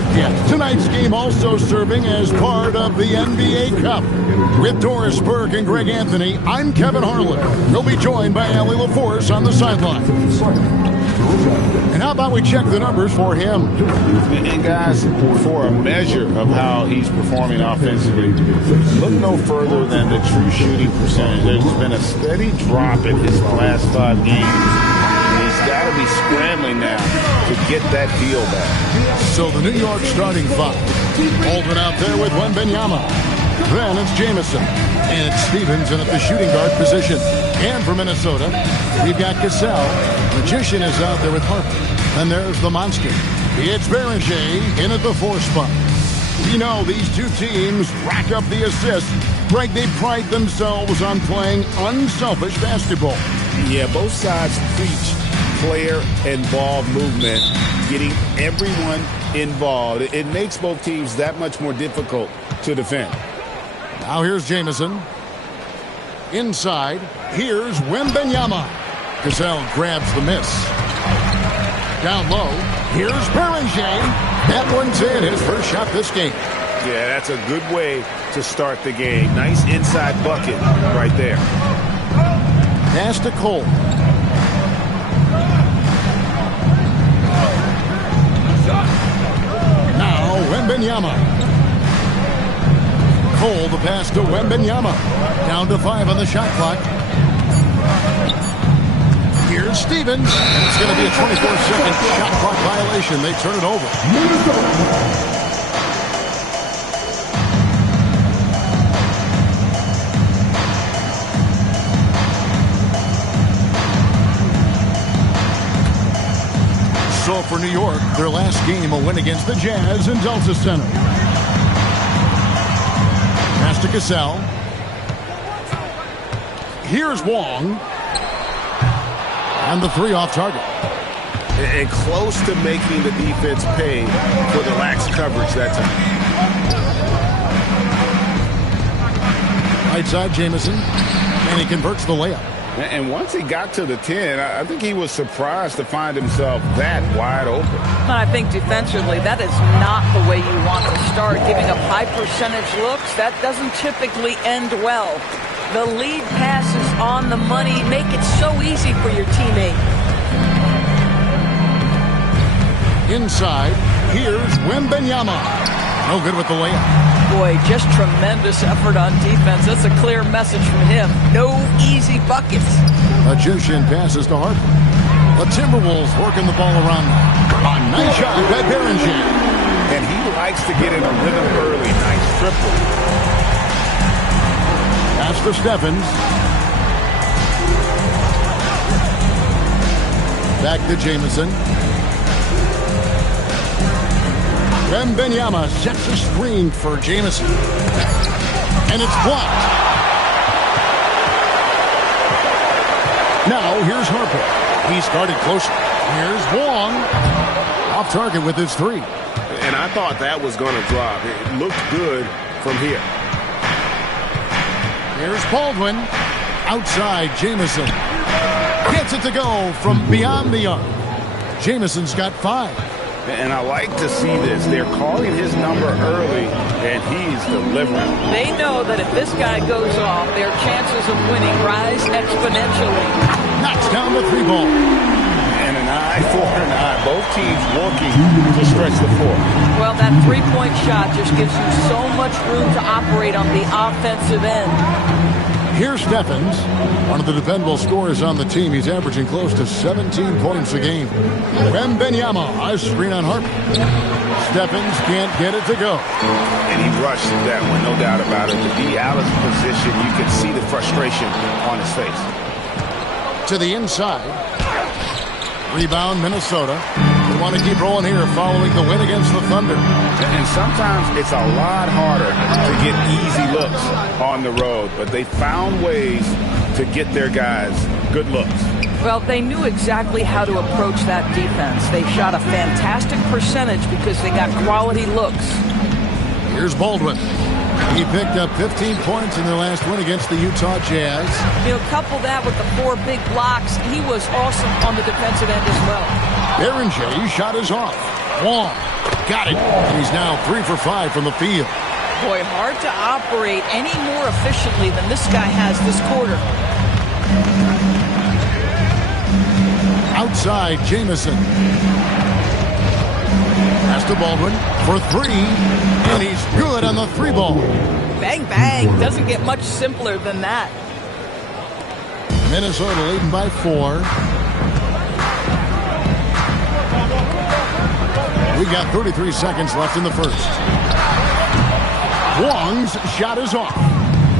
talked yet. Tonight's game also serving as part of the NBA Cup. With Doris Burke and Greg Anthony, I'm Kevin Harlan. We'll be joined by Allie LaForce on the sideline. And how about we check the numbers for him? And guys, for a measure of how he's performing offensively, look no further than the true shooting percentage. There's been a steady drop in his last 5 games. He's got to be scrambling now to get that deal back. So the New York starting 5. Baldwin out there with Wembanyama. Then it's Jamison. And it's Stevens in at the shooting guard position. And for Minnesota, we've got Cassell. Magician is out there with Harper. And there's the monster. It's Beringer in at the 4 spot. You know, these two teams rack up the assists. Greg, they pride themselves on playing unselfish basketball. Yeah, both sides preach player-involved movement, getting everyone involved. It makes both teams that much more difficult to defend. Now here's Jamison. Inside, here's Wembanyama. Cassell grabs the miss. Down low, here's Beringer. That one's in, his first shot this game. Yeah, that's a good way to start the game. Nice inside bucket right there. Pass to Cole. Now Wembanyama. Cole, the pass to Wembanyama. Down to 5 on the shot clock. Here's Stevens. And it's going to be a 24-second shot clock violation. They turn it over. So for New York, their last game, a win against the Jazz in Delta Center. Pass to Cassell. Here's Wong. And the 3 off target. And close to making the defense pay for the lax coverage that time. Right side, Jamison. And he converts the layup. And once he got to the 10, I think he was surprised to find himself that wide open. And I think defensively, that is not the way you want to start. Giving up high percentage looks, that doesn't typically end well. The lead passes on the money make it so easy for your teammate. Inside, here's Wembanyama. No good with the layup. Boy, just tremendous effort on defense. That's a clear message from him. No easy buckets. Magician passes to Harper. The Timberwolves working the ball around now. A nice shot by Beringer. And he likes to get in a rhythm early. Nice triple. Pass to Stephens. Back to Jamison. Wembanyama sets a screen for Jamison. And it's blocked. Now here's Harper. He started closer. Here's Wong. Off target with his 3. And I thought that was going to drop. It looked good from here. Here's Baldwin. Outside, Jamison. Gets it to go from beyond the arc. Jamison's got 5. And I like to see this. They're calling his number early, and he's delivering. They know that if this guy goes off, their chances of winning rise exponentially. Knocks down the 3 ball. And an eye for an eye. Both teams working to stretch the floor. Well, that 3-point shot just gives you so much room to operate on the offensive end. Here's Stephens, one of the dependable scorers on the team. He's averaging close to 17 points a game. Wembanyama, a screen on Harper. Stephens can't get it to go. And he rushed that one, no doubt about it. To be out of position, you can see the frustration on his face. To the inside. Rebound, Minnesota. They want to keep rolling here following the win against the Thunder. And sometimes it's a lot harder to get easy looks on the road, but they found ways to get their guys good looks. Well, they knew exactly how to approach that defense. They shot a fantastic percentage because they got quality looks. Here's Baldwin. He picked up 15 points in their last win against the Utah Jazz. You know, couple that with the 4 big blocks, he was awesome on the defensive end as well. Beringer shot is off. Wong Got it. And he's now 3 for 5 from the field. Boy, hard to operate any more efficiently than this guy has this quarter. Outside, Jamison. Pass to Baldwin for 3. And he's good on the 3-ball. Bang, bang. Doesn't get much simpler than that. Minnesota leading by 4. We got 33 seconds left in the first. Wong's shot is off.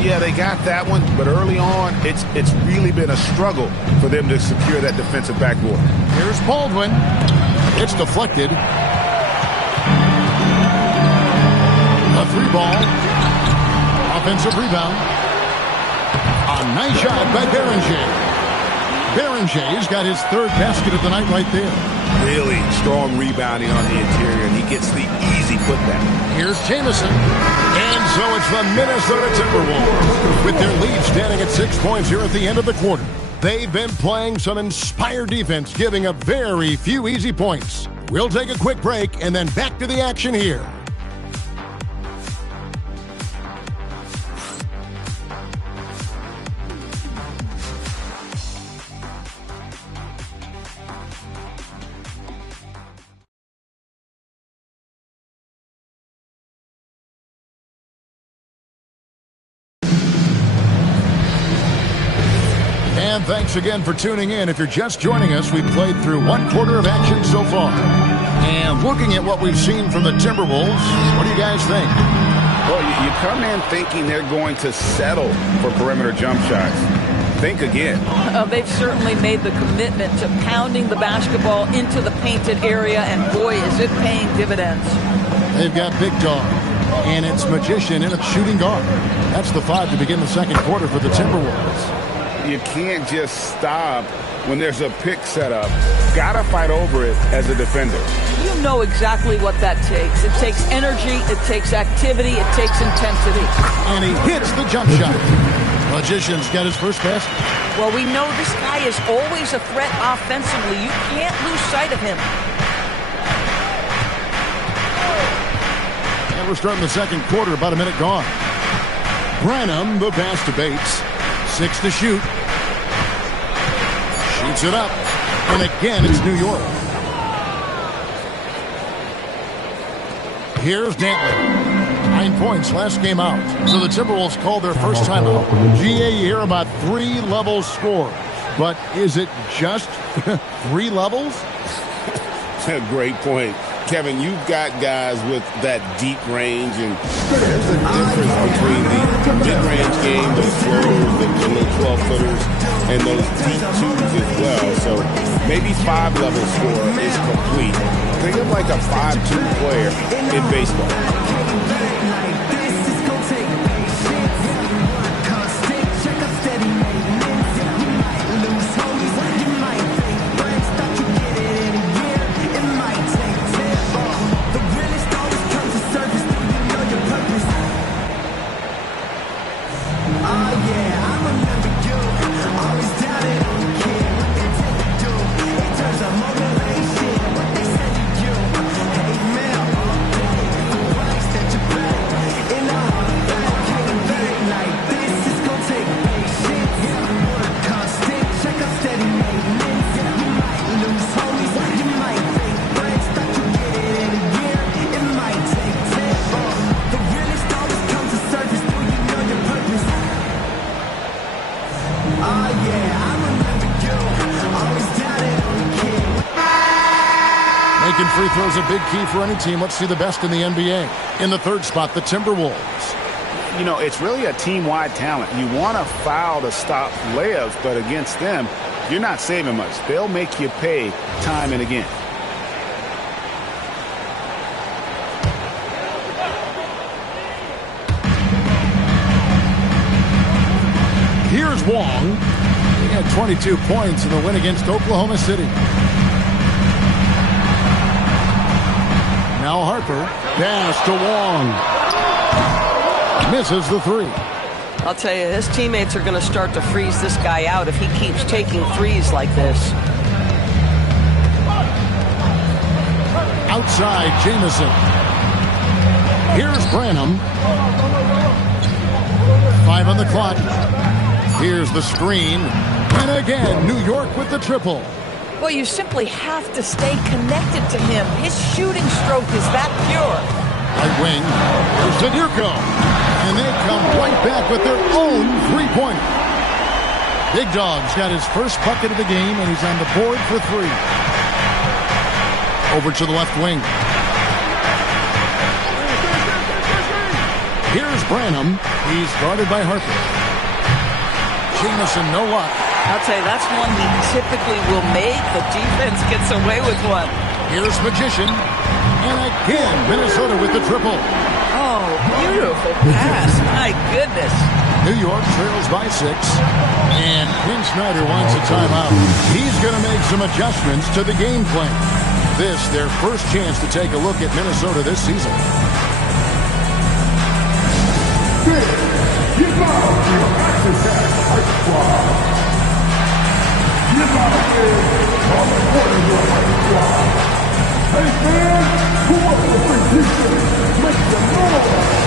Yeah, they got that one, but early on, it's really been a struggle for them to secure that defensive backboard. Here's Baldwin. It's deflected. A 3-ball. Offensive rebound. A nice shot by Beringer. Berenger's got his 3rd basket of the night right there. Really strong rebounding on the interior, and he gets the easy putback. Here's Jamison. And so it's the Minnesota Timberwolves with their lead standing at 6 points here at the end of the quarter. They've been playing some inspired defense, giving up very few easy points. We'll take a quick break and then back to the action here. And thanks again for tuning in. If you're just joining us, we've played through 1 quarter of action so far. And looking at what we've seen from the Timberwolves, what do you guys think? Well, you come in thinking they're going to settle for perimeter jump shots. Think again. They've certainly made the commitment to pounding the basketball into the painted area, and boy, is it paying dividends. They've got Big Dog, and it's Magician, and it's Shooting Guard. That's the 5 to begin the second quarter for the Timberwolves. You can't just stop when there's a pick set up. Gotta fight over it as a defender. You know exactly what that takes. It takes energy, it takes activity, it takes intensity. And he hits the jump shot. Magician's got his first basket. Well, we know this guy is always a threat offensively. You can't lose sight of him. And we're starting the second quarter, about a minute gone. Branham, the pass to Bates. 6 to shoot. Shoots it up. And again, it's New York. Here's Dantley. 9 points last game out. So the Timberwolves called their first timeout. GA here about 3 levels score. But is it just 3 levels? That's a great point. Kevin, you've got guys with that deep range, and there's a difference between the mid-range game, those floaters, the little 12-footers, and those deep twos as well. So maybe 5-level score is complete. Think of like a 5-2 player in baseball. Making free throws a big key for any team. Let's see the best in the NBA. In the third spot, the Timberwolves. You know, it's really a team-wide talent. You want to foul to stop layups, but against them, you're not saving much. They'll make you pay time and again. Here's Wong. He had 22 points in the win against Oklahoma City. Now Harper. Pass to Wong. Misses the 3. I'll tell you, his teammates are going to start to freeze this guy out if he keeps taking threes like this. Outside, Jamison. Here's Branham. 5 on the clock. Here's the screen. And again, New York with the triple. Well, you simply have to stay connected to him. His shooting stroke is that pure. Right wing. Here's to Nurko. And they come right back with their own three-pointer. Big Dog's got his first bucket of the game, and he's on the board for 3. Over to the left wing. Here's Branham. He's guarded by Harper. Jamison, no luck. I'll tell you, that's one he typically will make. The defense gets away with one. Here's Magician. And again, Minnesota with the triple. Oh, beautiful pass. My goodness. New York trails by 6. And Quinn Snyder wants a timeout. He's going to make some adjustments to the game plan. This, their first chance to take a look at Minnesota this season. Hey man, who wants to free pizza? Make some noise!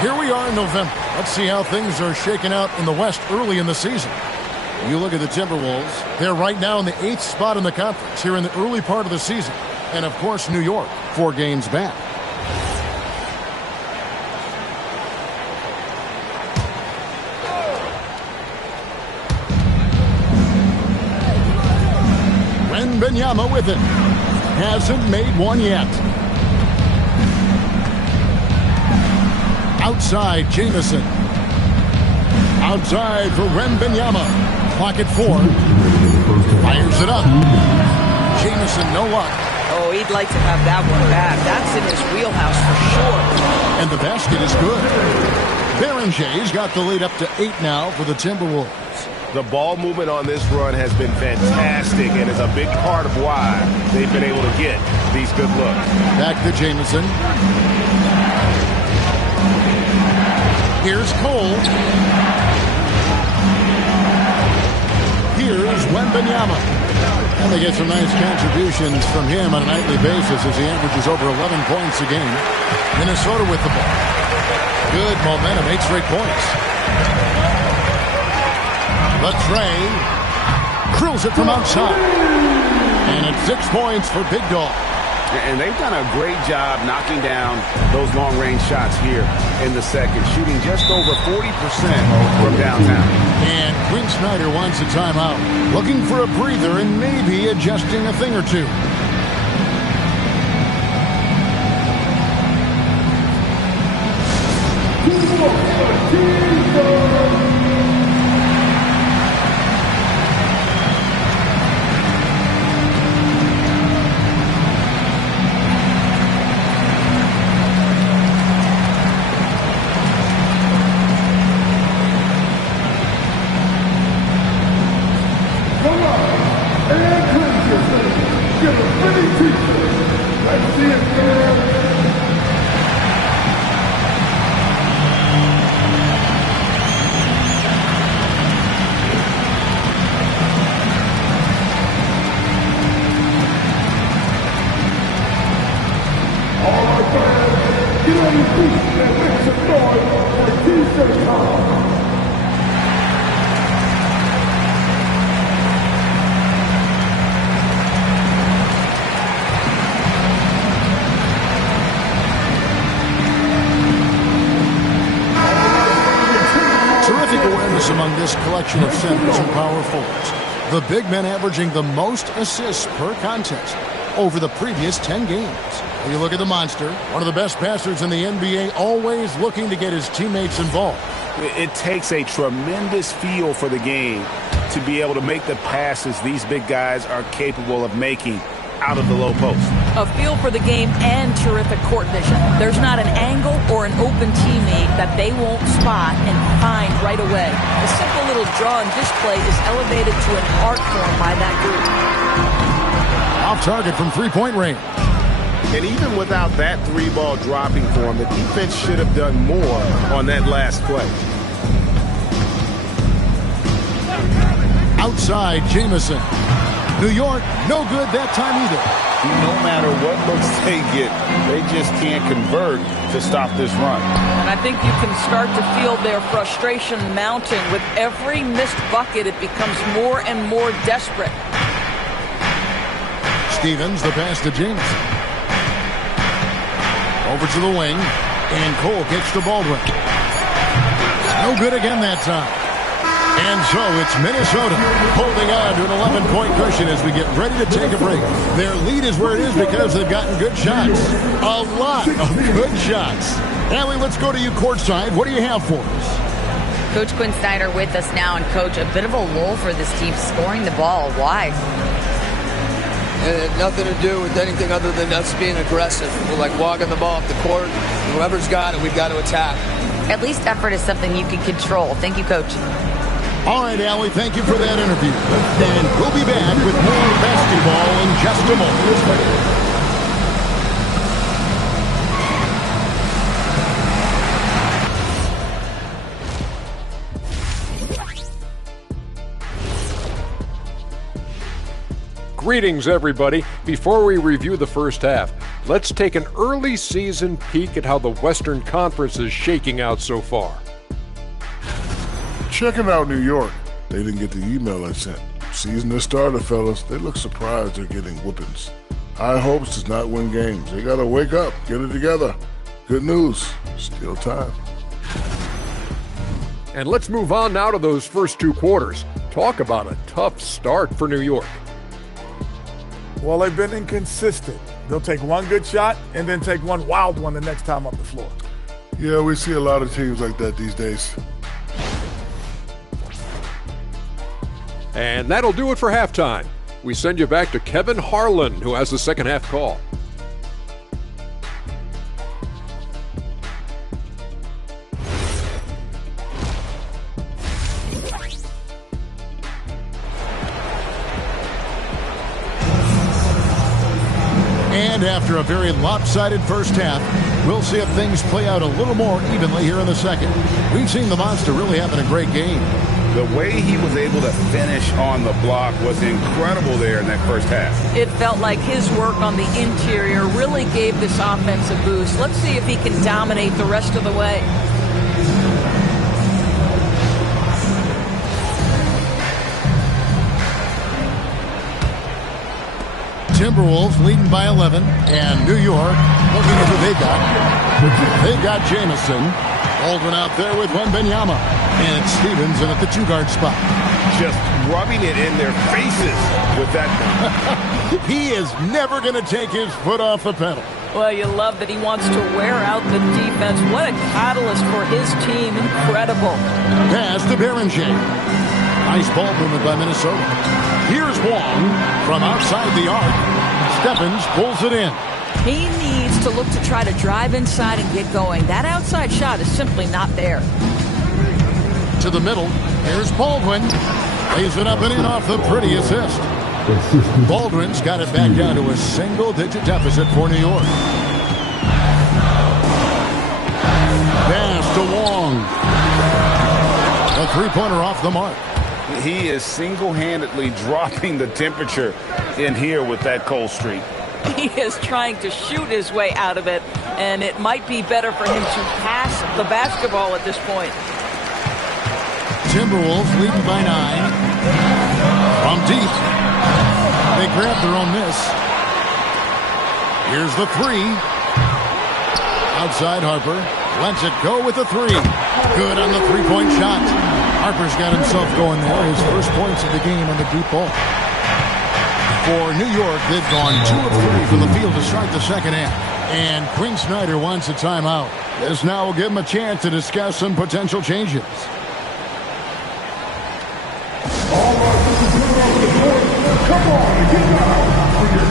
Here we are in November. Let's see how things are shaking out in the West early in the season. You look at the Timberwolves. They're right now in the 8th spot in the conference here in the early part of the season. And, of course, New York, 4 games back. Wembanyama with it. Hasn't made one yet. Outside, Jamison. Outside for Wembanyama. Pocket 4. Fires it up. Jamison, no luck. Oh, he'd like to have that one back. That's in his wheelhouse for sure. And the basket is good. Berenger's got the lead up to 8 now for the Timberwolves. The ball movement on this run has been fantastic and is a big part of why they've been able to get these good looks. Back to Jamison. Here's Cole. Here's Wembanyama. And they get some nice contributions from him on a nightly basis as he averages over 11 points a game. Minnesota with the ball. Good momentum, 8 straight points. Latrey drills it from outside. And it's 6 points for Big Dog. And they've done a great job knocking down those long-range shots here in the second, shooting just over 40% from downtown. And Quinn Snyder wants a timeout, looking for a breather and maybe adjusting a thing or two. Among this collection of centers and power forwards, the big men averaging the most assists per contest over the previous 10 games. When you look at the monster, one of the best passers in the NBA, always looking to get his teammates involved. It takes a tremendous feel for the game to be able to make the passes these big guys are capable of making. out of the low post. A feel for the game and terrific court vision. There's not an angle or an open teammate that they won't spot and find right away. A simple little draw and display is elevated to an art form by that group. Off target from three-point range. And even without that three-ball dropping for him, the defense should have done more on that last play. Outside, Jamison. New York, no good that time either. No matter what looks they get, they just can't convert to stop this run. And I think you can start to feel their frustration mounting. With every missed bucket, it becomes more and more desperate. Stevens, the pass to Jamison. Over to the wing, and Cole kicks to Baldwin. No good again that time. And so it's Minnesota holding on to an 11-point cushion as we get ready to take a break. Their lead is where it is because they've gotten good shots. A lot of good shots. Allie, let's go to you courtside. What do you have for us? Coach Quinn Snyder with us now. And, Coach, a bit of a lull for this team scoring the ball. Why? It had nothing to do with anything other than us being aggressive. We're like walking the ball up the court. Whoever's got it, we've got to attack. At least effort is something you can control. Thank you, Coach. All right, Allie, thank you for that interview. And we'll be back with more basketball in just a moment. Greetings, everybody. Before we review the first half, let's take an early season peek at how the Western Conference is shaking out so far. Checking out New York. They didn't get the email I sent. Season has started, fellas. They look surprised they're getting whoopings. High hopes does not win games. They gotta wake up, get it together. Good news, still time. And let's move on now to those first two quarters. Talk about a tough start for New York. Well, they've been inconsistent. They'll take one good shot and then take one wild one the next time up the floor. Yeah, we see a lot of teams like that these days. And that'll do it for halftime. We send you back to Kevin Harlan, who has the second half call. And after a very lopsided first half, we'll see if things play out a little more evenly here in the second. We've seen the Monster really having a great game. The way he was able to finish on the block was incredible there in that first half. It felt like his work on the interior really gave this offense a boost. Let's see if he can dominate the rest of the way. Timberwolves leading by 11, and New York looking at who they got. They've got Jamison. Baldwin out there with Wembanyama. And it's Stevens in at the two-guard spot. Just rubbing it in their faces with that. He is never going to take his foot off the pedal. Well, you love that he wants to wear out the defense. What a catalyst for his team. Incredible. Pass to Berenger. Nice ball movement by Minnesota. Here's Wong from outside the arc. Stephens pulls it in. He needs to look to try to drive inside and get going. That outside shot is simply not there. To the middle. Here's Baldwin. Lays it up and in off the pretty assist. Baldwin's got it back down to a single-digit deficit for New York. Pass to Wong. A three-pointer off the mark. He is single-handedly dropping the temperature in here with that cold streak. He is trying to shoot his way out of it, and it might be better for him to pass the basketball at this point. Timberwolves leading by 9. From deep. They grab their own miss. Here's the three. Outside Harper. Lets it go with the three. Good on the three-point shot. Harper's got himself going there. His first points of the game on the deep ball. For New York, they've gone 2 of 3 from the field to start the second half. And Quinn Snyder wants a timeout. This now will give him a chance to discuss some potential changes. All right, this is on the court. Come on, get down for your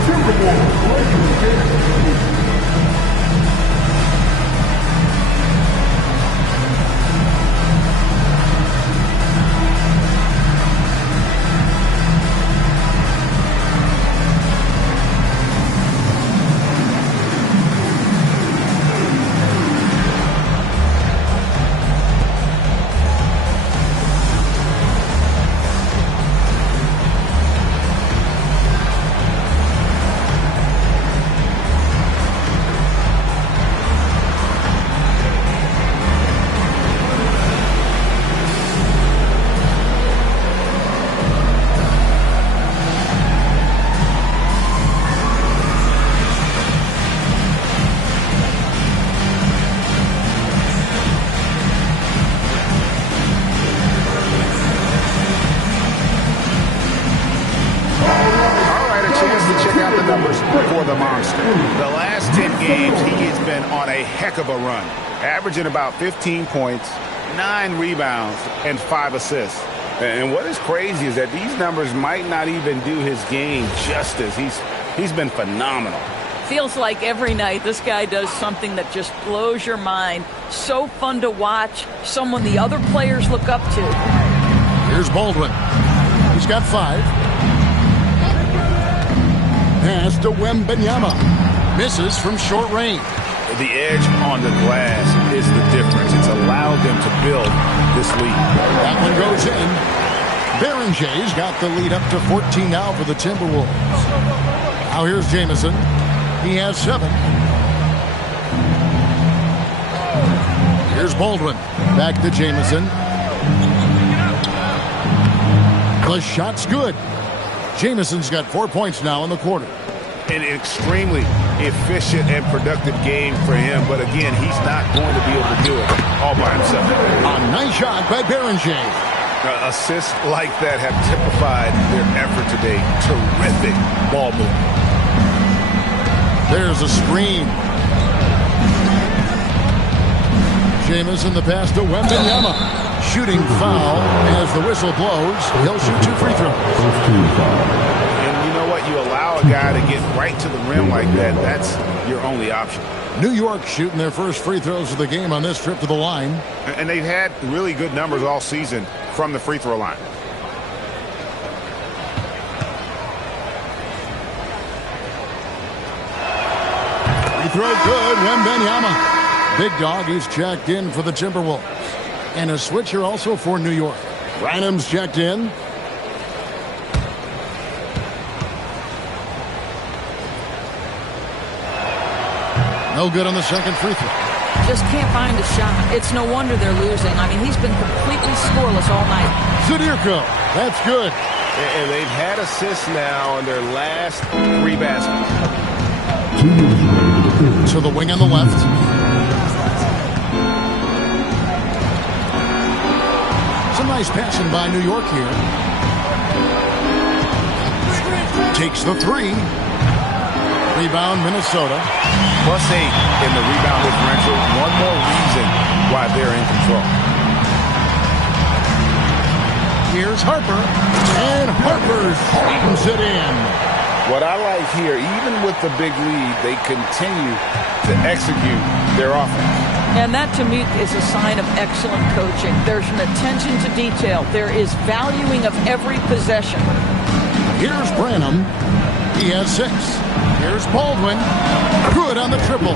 For the monster. The last 10 games, he has been on a heck of a run, averaging about 15 points, 9 rebounds, and 5 assists. And what is crazy is that these numbers might not even do his game justice. He's been phenomenal. Feels like every night this guy does something that just blows your mind. So fun to watch, someone the other players look up to. Here's Baldwin. He's got 5. Pass to Wembanyama. Misses from short range. The edge on the glass is the difference. It's allowed them to build this lead. That one goes in. Berenger's got the lead up to 14 now for the Timberwolves. Now here's Jamison. He has 7. Here's Baldwin. Back to Jamison. The shot's good. Jamison's got 4 points now in the quarter. An extremely efficient and productive game for him, but again, he's not going to be able to do it all by himself. A nice shot by Berenger. Assists like that have typified their effort today. Terrific ball movement. There's a screen. Jamison the pass to Wembanyama. Shooting foul as the whistle blows. He'll shoot 2 free throws. And you know what? You allow a guy to get right to the rim like that. That's your only option. New York shooting their first free throws of the game on this trip to the line. And they've had really good numbers all season from the free throw line. Free throw good. Wembanyama. Big dog, he's checked in for the Timberwolves. And a switcher also for New York. Branham's checked in. No good on the second free throw. Just can't find a shot. It's no wonder they're losing. I mean, he's been completely scoreless all night. Sudirko, that's good. And they've had assists now on their last 3 baskets. To the wing on the left. Some nice passing by New York here. Takes the 3. Rebound, Minnesota. +8 in the rebound differential. One more reason why they're in control. Here's Harper. And Harper slams it in. What I like here, even with the big lead, they continue to execute their offense. And that, to me, is a sign of excellent coaching. There's an attention to detail. There is valuing of every possession. Here's Branham. He has 6. Here's Baldwin. Good on the triple.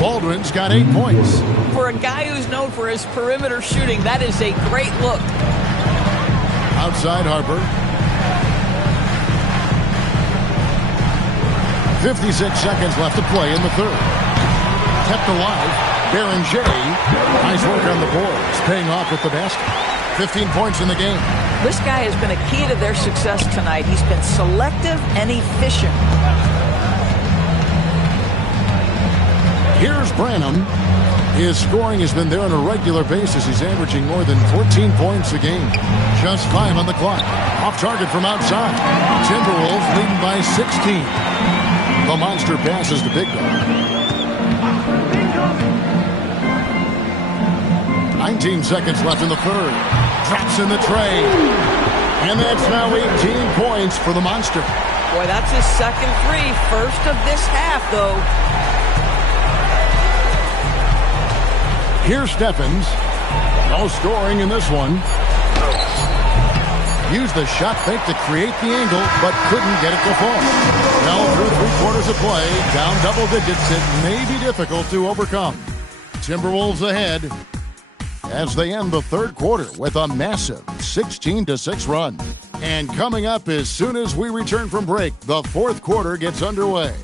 Baldwin's got 8 points. For a guy who's known for his perimeter shooting, that is a great look. Outside Harper. 56 seconds left to play in the third. Kept alive. Berenger. Nice work on the boards. Paying off with the basket. 15 points in the game. This guy has been a key to their success tonight. He's been selective and efficient. Here's Branham. His scoring has been there on a regular basis. He's averaging more than 14 points a game. Just 5 on the clock. Off target from outside. Timberwolves leading by 16. The monster passes to Big Dog. 19 seconds left in the third. Drops in the tray. And that's now 18 points for the Monster. Boy, that's his second three. First of this half, though. Here's Steffens. No scoring in this one. Used the shot fake to create the angle, but couldn't get it to fall. Well, through 3/4 of play, down double digits, it may be difficult to overcome. Timberwolves ahead as they end the third quarter with a massive 16-6 run. And coming up as soon as we return from break, the fourth quarter gets underway.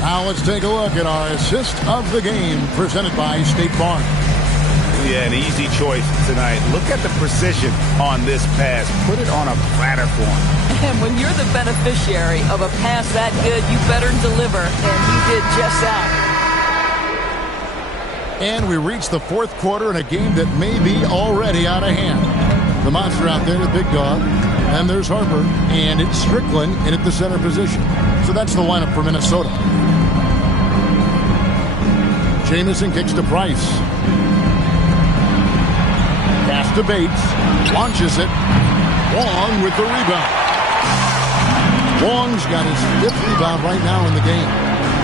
Now let's take a look at our assist of the game presented by State Farm. Yeah, an easy choice tonight. Look at the precision on this pass. Put it on a platter for him. And when you're the beneficiary of a pass that good, you better deliver. And he did just that. And we reach the fourth quarter in a game that may be already out of hand. The Monster out there, the big dog. And there's Harper. And it's Strickland in at the center position. So that's the lineup for Minnesota. Jamison kicks to Price. Pass to Bates. Launches it. Wong with the rebound. Wong's got his fifth rebound right now in the game.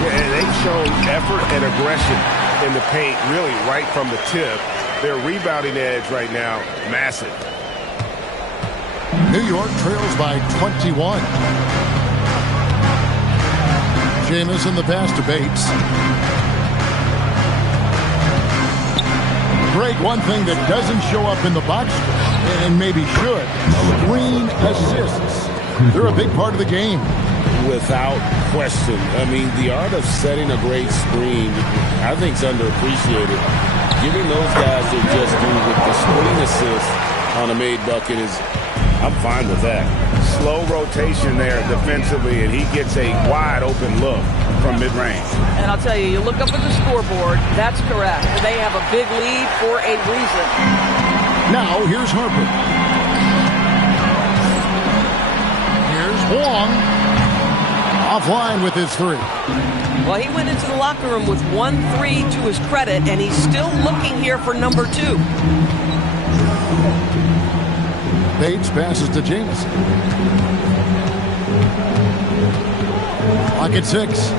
Yeah, and they showed effort and aggression in the paint, really right from the tip. Their rebounding edge right now, massive. New York trails by 21. Jamison the pass to Bates. Greg, one thing that doesn't show up in the box score, and maybe should, screen assists. They're a big part of the game. Without question. I mean, the art of setting a great screen, I think, is underappreciated. Giving those guys that just do with the screen assist on a made bucket is, I'm fine with that. Slow rotation there defensively, and he gets a wide open look from mid-range. And I'll tell you, you look up at the scoreboard, that's correct. They have a big lead for a reason. Now, here's Harper. Here's Wong. Offline with his three. Well, he went into the locker room with 1-3 to his credit, and he's still looking here for number 2. Bates passes to Jamison. Clock at 6.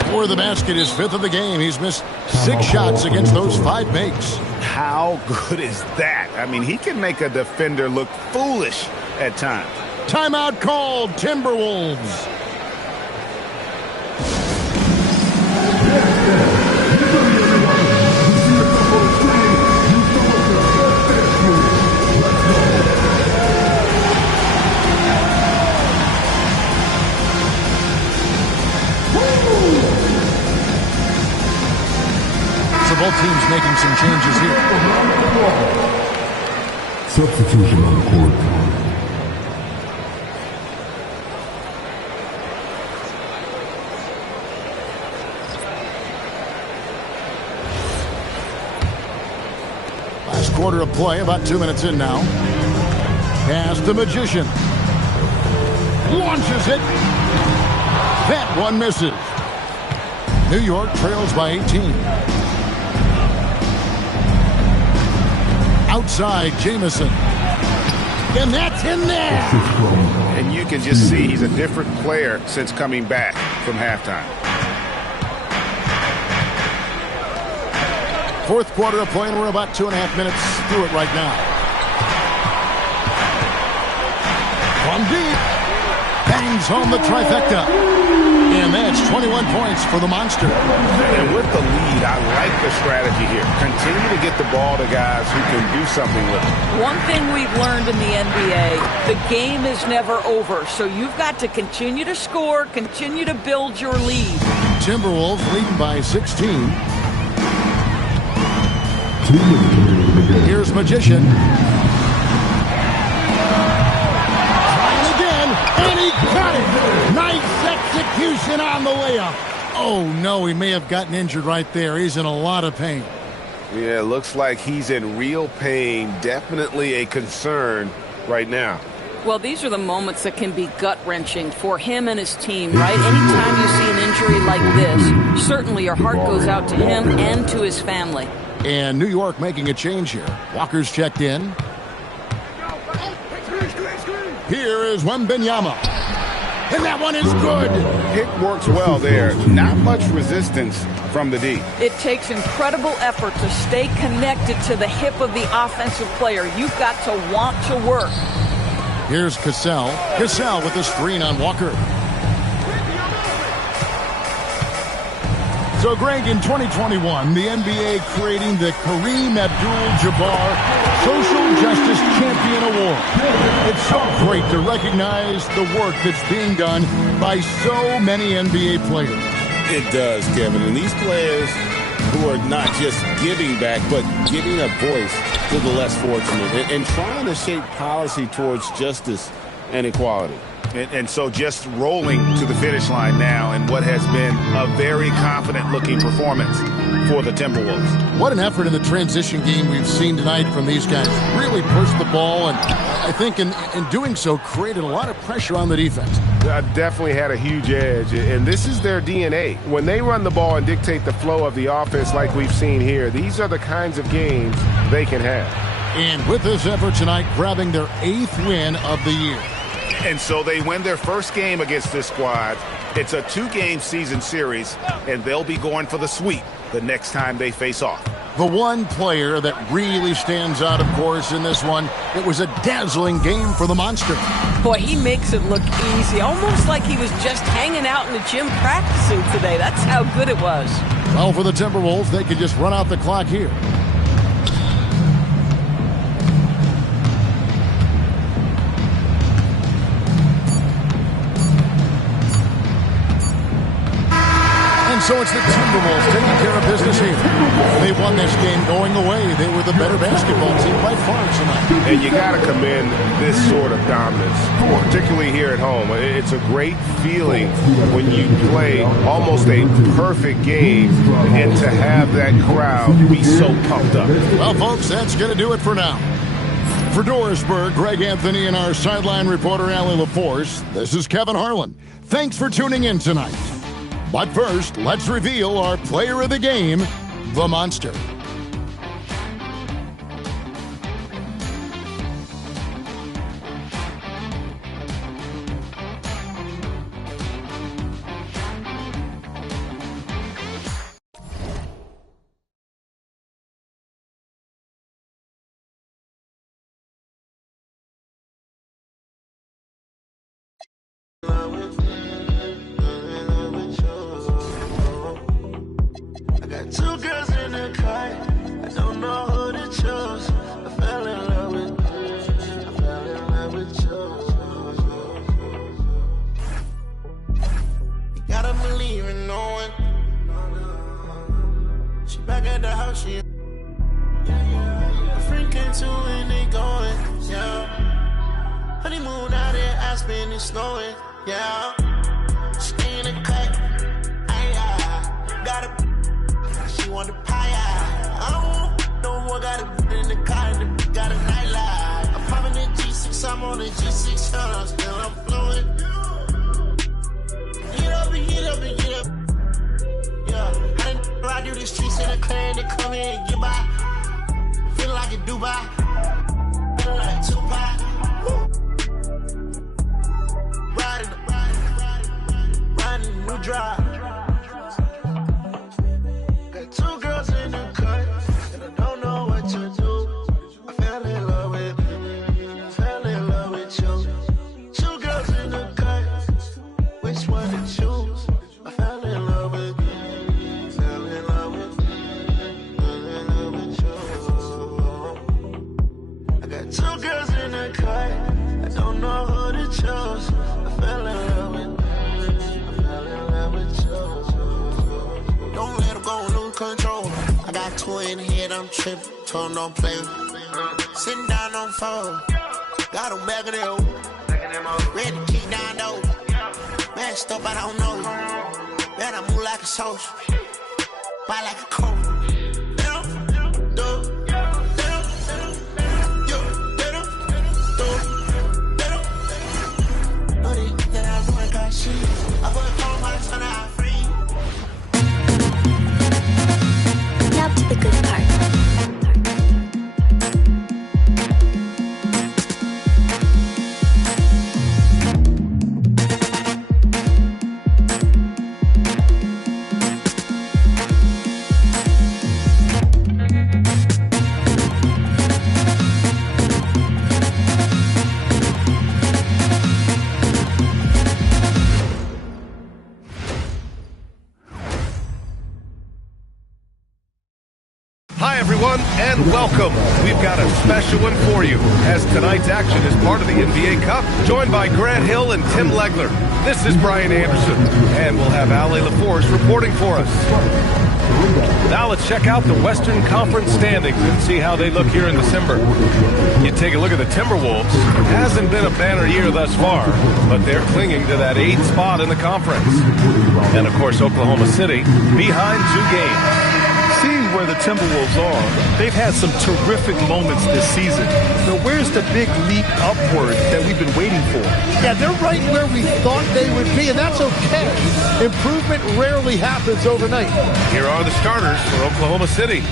Score the basket, his 5th of the game. He's missed 6 shots against those 5 makes. How good is that? I mean, he can make a defender look foolish at times. Timeout called, Timberwolves. So both teams making some changes here. Substitution on the court. Last quarter of play, about 2 minutes in now. Pass the Magician. Launches it. That one misses. New York trails by 18. Outside, Jamison. And that's in there. And you can just see he's a different player since coming back from halftime. Fourth quarter of play, and we're about 2.5 minutes through it right now. From deep. Bangs home the trifecta. And that's 21 points for the Monster. And with the lead, I like the strategy here. Continue to get the ball to guys who can do something with it. One thing we've learned in the NBA, the game is never over. So you've got to continue to score, continue to build your lead. Timberwolves leading by 16. Here's Magician. Trying again, and he got it. Nice execution on the layup. Oh, no, he may have gotten injured right there. He's in a lot of pain. Yeah, looks like he's in real pain. Definitely a concern right now. Well, these are the moments that can be gut-wrenching for him and his team, right? Anytime you see an injury like this, certainly your heart goes out to him and to his family. And New York making a change here. Walker's checked in. Here is Wembanyama. And that one is good. Pick works well there. Not much resistance from the D. It takes incredible effort to stay connected to the hip of the offensive player. You've got to want to work. Here's Cassell. Cassell with the screen on Walker. So, Greg, in 2021, the NBA creating the Kareem Abdul-Jabbar Social Justice Champion Award. It's so great to recognize the work that's being done by so many NBA players. It does, Kevin. And these players who are not just giving back, but giving a voice to the less fortunate and trying to shape policy towards justice and equality. And so just rolling to the finish line now in what has been a very confident-looking performance for the Timberwolves. What an effort in the transition game we've seen tonight from these guys. Really pushed the ball, and I think in doing so created a lot of pressure on the defense. Definitely had a huge edge, and this is their DNA. When they run the ball and dictate the flow of the offense like we've seen here, these are the kinds of games they can have. And with this effort tonight, grabbing their 8th win of the year. And so they win their first game against this squad. It's a 2-game season series, and they'll be going for the sweep the next time they face off. The one player that really stands out, of course, in this one, it was a dazzling game for the Monster. Boy, he makes it look easy, almost like he was just hanging out in the gym practicing today. That's how good it was. Well, for the Timberwolves, they could just run out the clock here. So it's the Timberwolves taking care of business here. They won this game going away. They were the better basketball team by far tonight. And you got to commend this sort of dominance, particularly here at home. It's a great feeling when you play almost a perfect game and to have that crowd be so pumped up. Well, folks, that's going to do it for now. For Dorisburg, Greg Anthony, and our sideline reporter, Allie LaForce, this is Kevin Harlan. Thanks for tuning in tonight. But first, let's reveal our player of the game, the Monster. Don't play. Sitting down on phone. Got him back of there. Ready to kick down though. Messed up, I don't know. Man, I move like a soldier. Buy like a coat. and welcome. We've got a special one for you, as tonight's action is part of the NBA Cup. Joined by Grant Hill and Tim Legler, this is Brian Anderson, and we'll have Ali LaForce reporting for us. Now let's check out the Western Conference standings and see how they look here in December. You take a look at the Timberwolves. Hasn't been a banner year thus far, but they're clinging to that 8th spot in the conference. And, of course, Oklahoma City behind 2 games. Seeing where the Timberwolves are, they've had some terrific moments this season. But where's the big leap upward that we've been waiting for? Yeah, they're right where we thought they would be, and that's okay. Improvement rarely happens overnight. Here are the starters for Oklahoma City.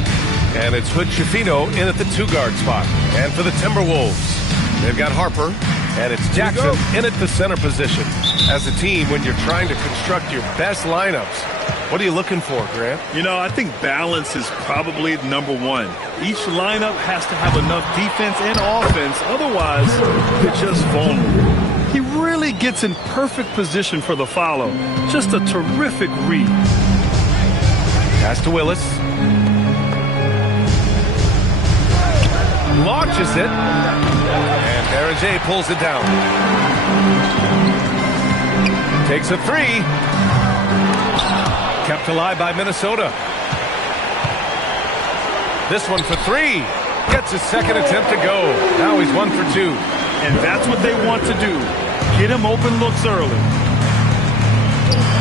And it's Hood Schifino in at the 2-guard spot. And for the Timberwolves, they've got Harper, and it's Jackson in at the center position. As a team, when you're trying to construct your best lineups, what are you looking for, Grant? You know, I think balance is probably number one. Each lineup has to have enough defense and offense. Otherwise, they're just vulnerable. He really gets in perfect position for the follow. Just a terrific read. Pass to Willis. Launches it. And Baron J pulls it down. Takes a 3. Kept alive by Minnesota. This one for 3. Gets his second attempt to go. Now he's 1 for 2. And that's what they want to do. Get him open looks early.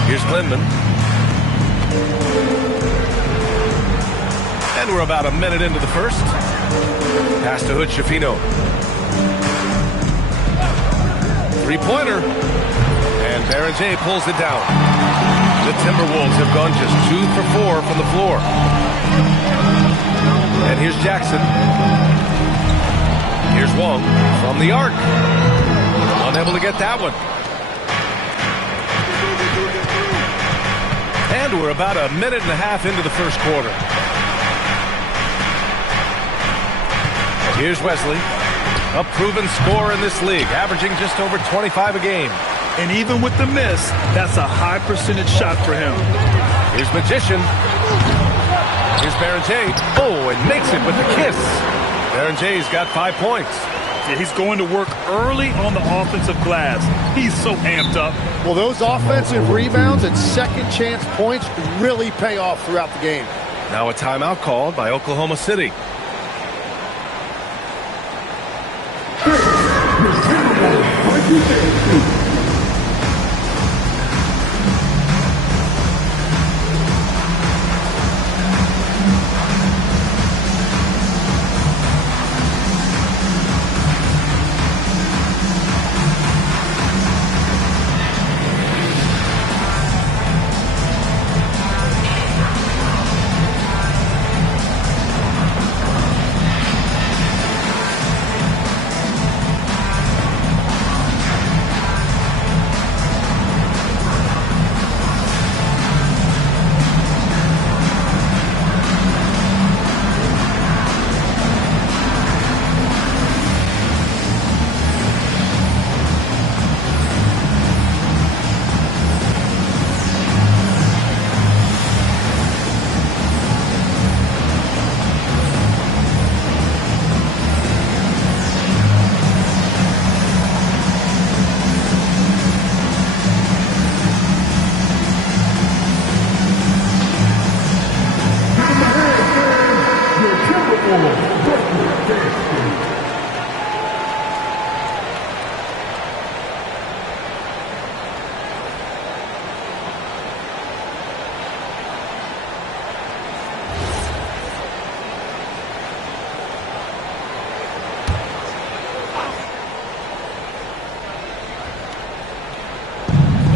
Here's Klingman. And we're about a minute into the first. Pass to Hood Schifino. 3-pointer. And Baron J pulls it down. The Timberwolves have gone just 2 for 4 from the floor. And here's Jackson. Here's Wong from the arc. Unable to get that one. And we're about a minute and a half into the first quarter. Here's Wesley, a proven scorer in this league, averaging just over 25 a game. And even with the miss, that's a high percentage shot for him. Here's Magician. Here's Baron J. Oh, and makes it with the kiss. Baron J's got 5 points. Yeah, he's going to work early on the offensive glass. He's so amped up. Well, those offensive rebounds and second chance points really pay off throughout the game. Now a timeout called by Oklahoma City.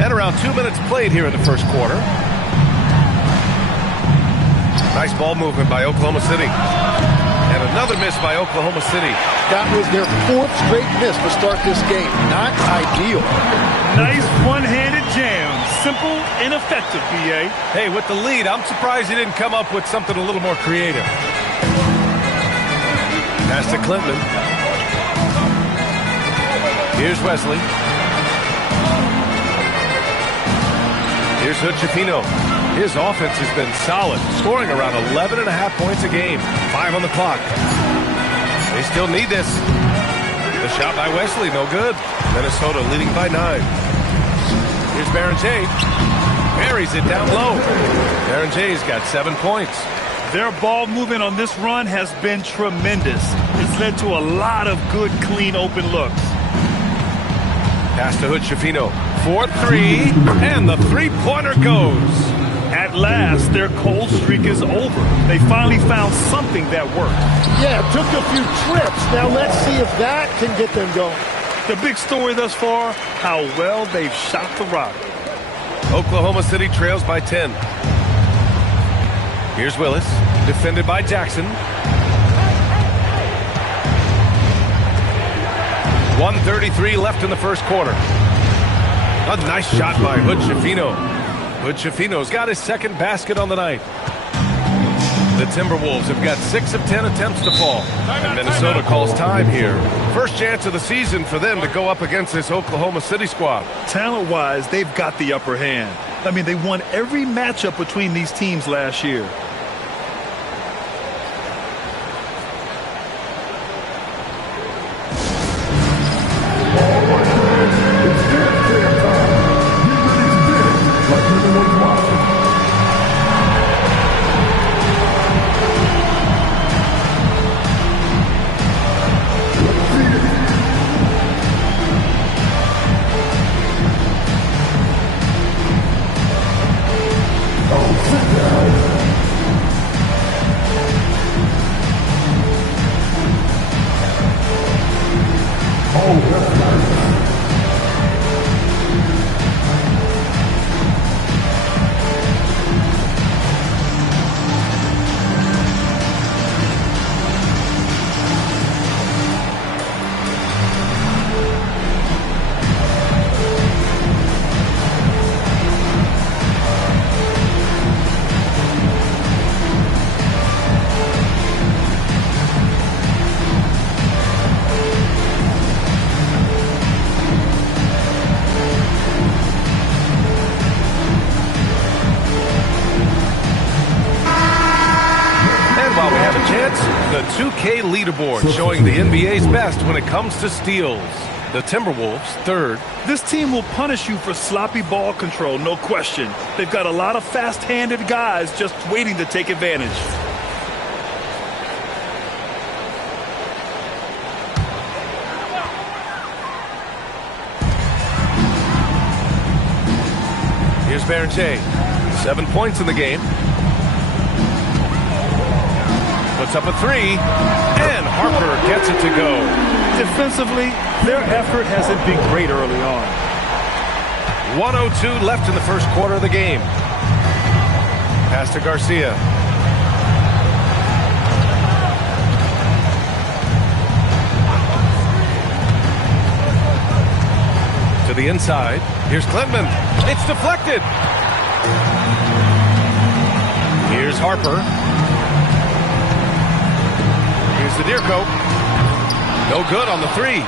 And around 2 minutes played here in the first quarter. Nice ball movement by Oklahoma City. And another miss by Oklahoma City. That was their 4th straight miss to start this game. Not ideal. Nice one-handed jam. Simple and effective, BA. Hey, with the lead, I'm surprised he didn't come up with something a little more creative. Pass to Clinton. Here's Wesley. Here's Hood Schifino. His offense has been solid, scoring around 11.5 points a game. 5 on the clock. They still need this. The shot by Wesley, no good. Minnesota leading by 9. Here's Barrenjay. Buries it down low. Barrenjay's got 7 points. Their ball movement on this run has been tremendous. It's led to a lot of good, clean, open looks. Pass to Hood-Schifino. 4-3, and the three-pointer goes. At last, their cold streak is over. They finally found something that worked. Yeah, it took a few trips. Now let's see if that can get them going. The big story thus far, how well they've shot the rock. Oklahoma City trails by 10. Here's Willis, defended by Jackson. 1:33 left in the first quarter. A nice shot by Hood-Schifino. Hood-Schifino's got his second basket on the night. The Timberwolves have got 6 of 10 attempts to fall. And Minnesota calls time here. First chance of the season for them to go up against this Oklahoma City squad. Talent-wise, they've got the upper hand. I mean, they won every matchup between these teams last year. The 2K leaderboard showing the NBA's best when it comes to steals. The Timberwolves, third. This team will punish you for sloppy ball control, no question. They've got a lot of fast-handed guys just waiting to take advantage. Here's Barrenjay. 7 points in the game. Puts up a three, and Harper gets it to go. Defensively, their effort hasn't been great early on. 1:02 left in the first quarter of the game. Pass to Garcia. To the inside. Here's Klintman. It's deflected. Here's Harper. The Deerco. No good on the three.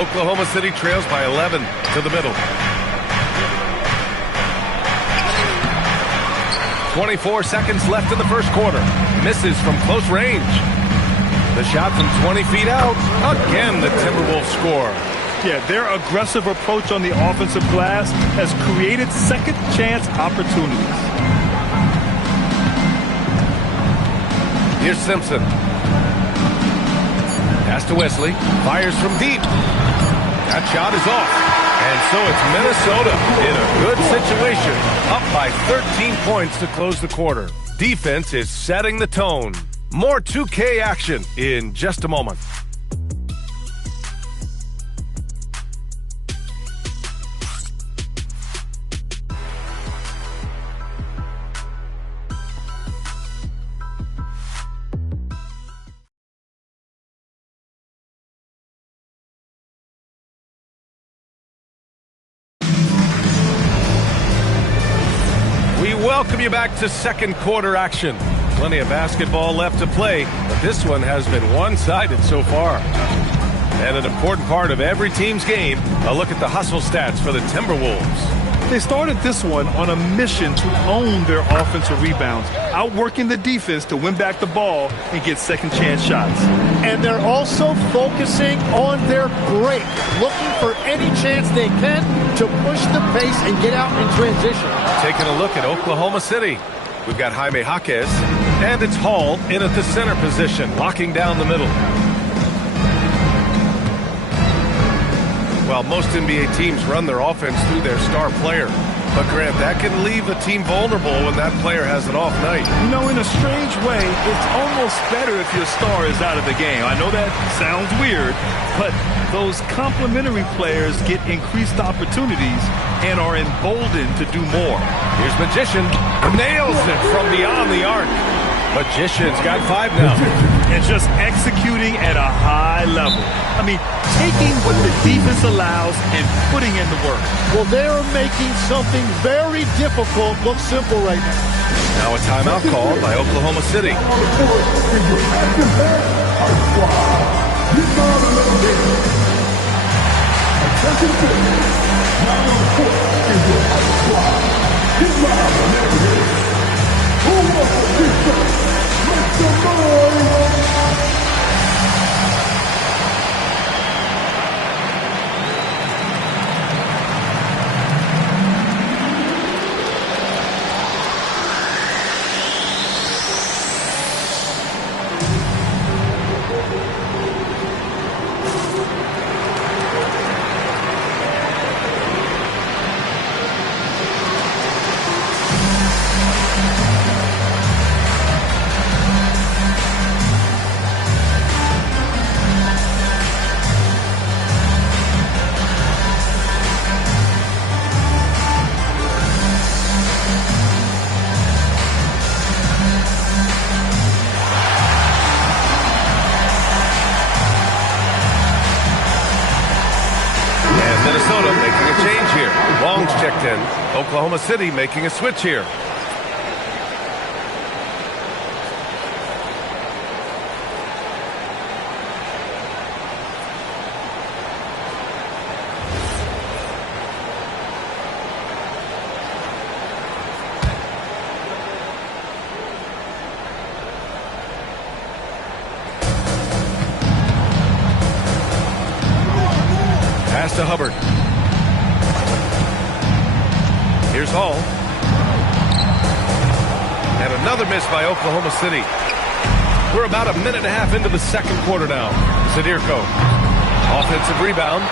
Oklahoma City trails by 11 to the middle. 24 seconds left in the first quarter. Misses from close range. The shot from 20 feet out. Again, the Timberwolves score. Yeah, their aggressive approach on the offensive glass has created second chance opportunities. Here's Simpson. Pass to Wesley. Fires from deep. That shot is off. And so it's Minnesota in a good situation. Up by 13 points to close the quarter. Defense is setting the tone. More 2K action in just a moment. Welcome you back to second quarter action. Plenty of basketball left to play, but this one has been one-sided so far. And an important part of every team's game, a look at the hustle stats for the Timberwolves. They started this one on a mission to own their offensive rebounds, outworking the defense to win back the ball and get second chance shots. And they're also focusing on their break, looking for any chance they can to push the pace and get out in transition. Taking a look at Oklahoma City. We've got Jaime Jaquez, and it's Hall in at the center position, locking down the middle. Well, most NBA teams run their offense through their star player. But, Grant, that can leave a team vulnerable when that player has an off night. You know, in a strange way, it's almost better if your star is out of the game. I know that sounds weird, but those complementary players get increased opportunities and are emboldened to do more. Here's Magician. Nails it from beyond the arc. Magician's got 5 now. And just executing at a high level. I mean, taking what the defense allows and putting in the work. Well, they're making something very difficult look simple right now. Now a timeout called by Oklahoma City. Minnesota making a change here. Long's checked in. Oklahoma City making a switch here. Pass to Hubbard. Here's Hall. And another miss by Oklahoma City. We're about a minute and a half into the second quarter now. Zadirko. Offensive rebound.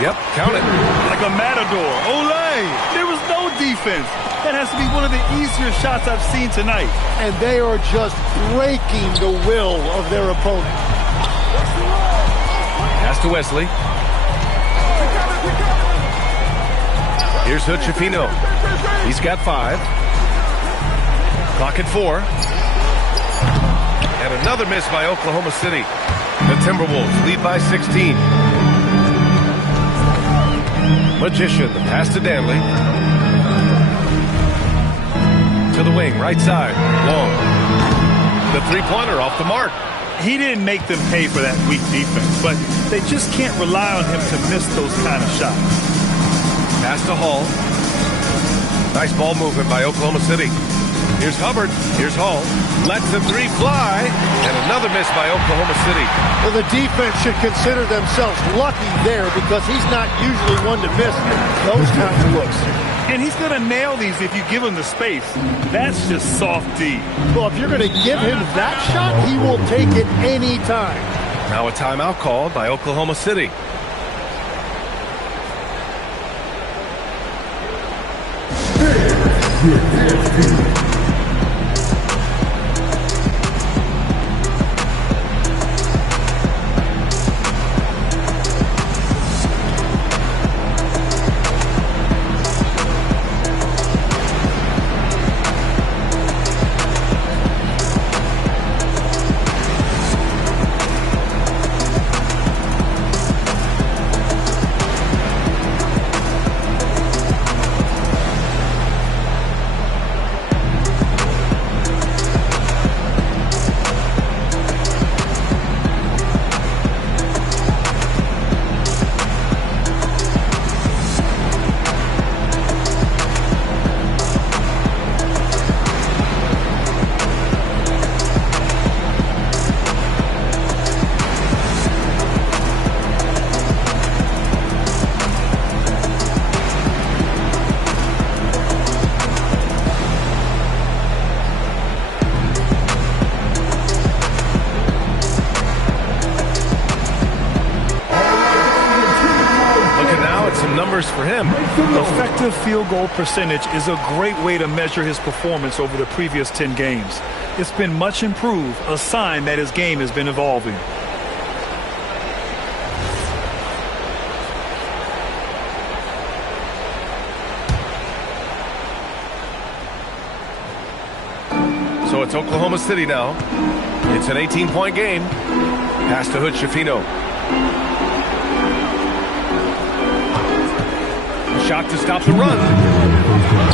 Yep, count it. Like a matador. Olay! There was no defense. That has to be one of the easier shots I've seen tonight. And they are just breaking the will of their opponent. Pass to Wesley. Here's Hood-Schifino. He's got 5. Clock at 4. And another miss by Oklahoma City. The Timberwolves lead by 16. Magician, the pass to Danley. To the wing, right side. Long. The three-pointer off the mark. He didn't make them pay for that weak defense, but they just can't rely on him to miss those kind of shots. Pass to Hall. Nice ball movement by Oklahoma City. Here's Hubbard. Here's Hall. Lets the 3 fly. And another miss by Oklahoma City. Well, the defense should consider themselves lucky there because he's not usually one to miss those kinds of looks. And he's going to nail these if you give him the space. That's just soft D. Well, if you're going to give him that shot, he will take it any time. Now a timeout called by Oklahoma City. numbers for him. Effective field goal percentage is a great way to measure his performance over the previous 10 games. It's been much improved, a sign that his game has been evolving. So it's Oklahoma City now. It's an 18-point game. Pass to Hood-Schifino. Shot to stop the run.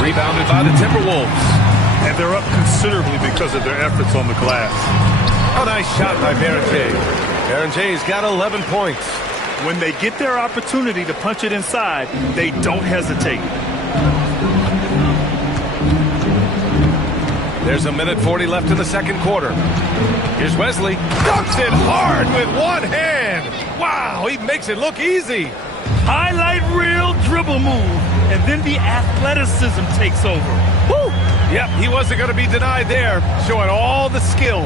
Rebounded by the Timberwolves. And they're up considerably because of their efforts on the glass. A nice shot by Berenjay. Berenjay's got 11 points. When they get their opportunity to punch it inside, they don't hesitate. There's a minute 40 left in the second quarter. Here's Wesley. Dunks it hard with one hand. Wow, he makes it look easy. Highlight reel dribble move, and then the athleticism takes over. Woo! Yep, he wasn't going to be denied there, showing all the skill.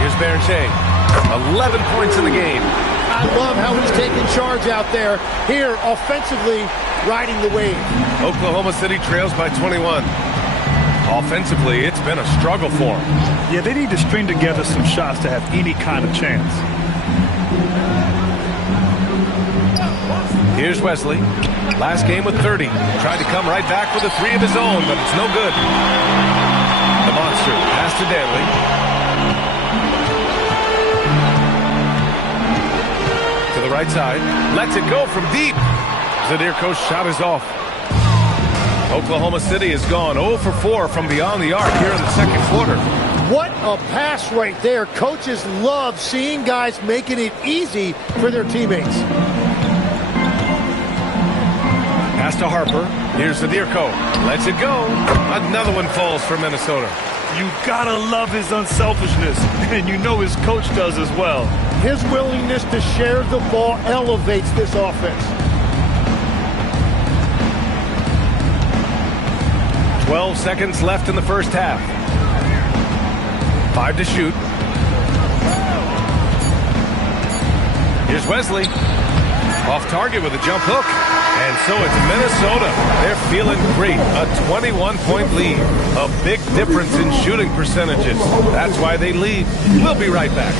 Here's Berenjay. 11 points in the game. I love how he's taking charge out there. Here, offensively, riding the wave. Oklahoma City trails by 21. Offensively, it's been a struggle for them. Yeah, they need to string together some shots to have any kind of chance. Here's Wesley. Last game with 30. Tried to come right back with a three of his own, but it's no good. The monster pass to Danley. To the right side. Lets it go from deep. Zadirko's shot is off. Oklahoma City has gone 0 for 4 from beyond the arc here in the second quarter. What a pass right there. Coaches love seeing guys making it easy for their teammates. Pass to Harper. Here's Zadirko. Lets it go. Another one falls for Minnesota. You gotta love his unselfishness, and you know his coach does as well. His willingness to share the ball elevates this offense. 12 seconds left in the first half. 5 to shoot. Here's Wesley. Off target with a jump hook. And so it's Minnesota. They're feeling great. A 21-point lead. A big difference in shooting percentages. That's why they lead. We'll be right back.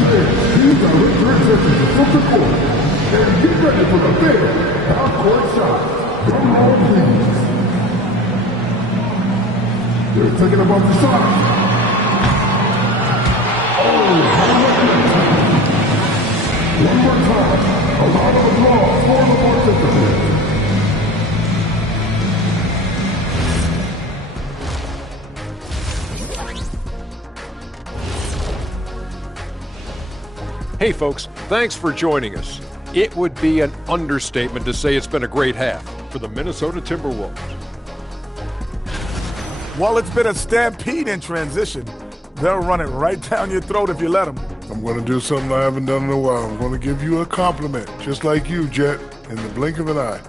These are return sessions from the court. And get ready for the big half-court shot. Drum roll, please. They're taking about the shot. One more time. A lot of applause for the participants. Hey folks, thanks for joining us. It would be an understatement to say it's been a great half for the Minnesota Timberwolves. While it's been a stampede in transition, they'll run it right down your throat if you let them. I'm going to do something I haven't done in a while. I'm going to give you a compliment, just like you, Jet, in the blink of an eye.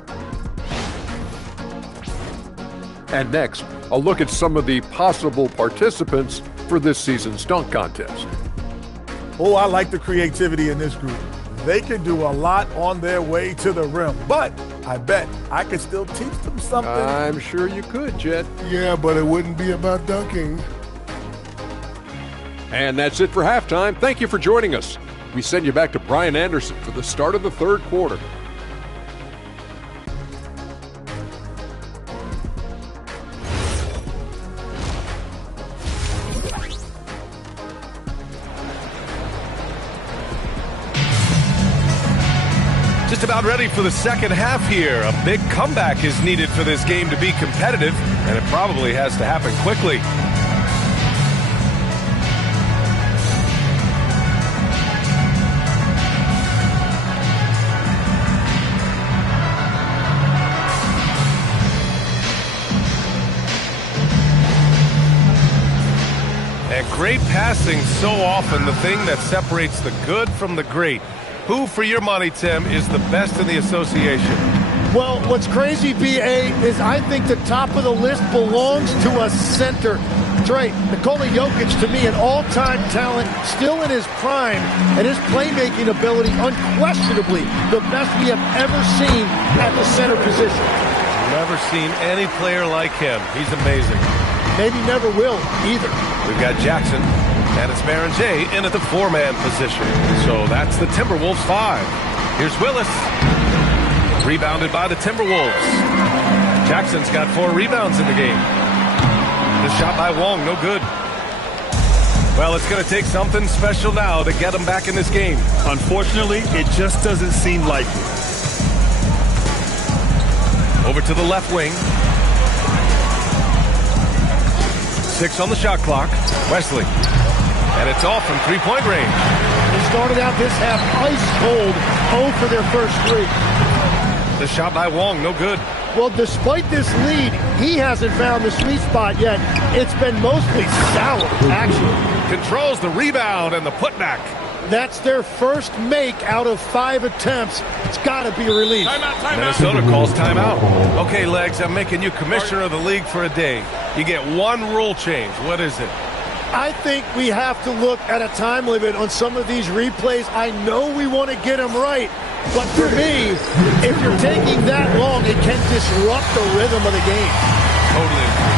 And next, a look at some of the possible participants for this season's dunk contest. Oh, I like the creativity in this group. They can do a lot on their way to the rim, but I bet I could still teach them something. I'm sure you could, Jet. Yeah, but it wouldn't be about dunking. And that's it for halftime. Thank you for joining us. We send you back to Brian Anderson for the start of the third quarter. Just about ready for the second half here. A big comeback is needed for this game to be competitive, and it probably has to happen quickly. And great passing, so often the thing that separates the good from the great. Who, for your money, Tim, is the best in the association? Well, what's crazy, B.A., is I think the top of the list belongs to a center. Trey, Nikola Jokic, to me, an all-time talent, still in his prime, and his playmaking ability, unquestionably the best we have ever seen at the center position. Never seen any player like him. He's amazing. Maybe never will either. We've got Jackson, and it's Baron J in at the 4-man position. So that's the Timberwolves 5. Here's Willis. Rebounded by the Timberwolves. Jackson's got 4 rebounds in the game. The shot by Wong, no good. Well, it's going to take something special now to get him back in this game. Unfortunately, it just doesn't seem like it. Over to the left wing. 6 on the shot clock. Wesley. And it's off from three-point range. They started out this half ice cold, 0 for their first 3. The shot by Wong, no good. Well, despite this lead, he hasn't found the sweet spot yet. It's been mostly sour action. Controls the rebound and the putback. That's their first make out of 5 attempts. It's got to be a relief. Timeout. Minnesota calls timeout. Okay, Legs, I'm making you commissioner of the league for a day. You get one rule change. What is it? I think we have to look at a time limit on some of these replays. I know we want to get them right, but for me, if you're taking that long, it can disrupt the rhythm of the game. Totally agree.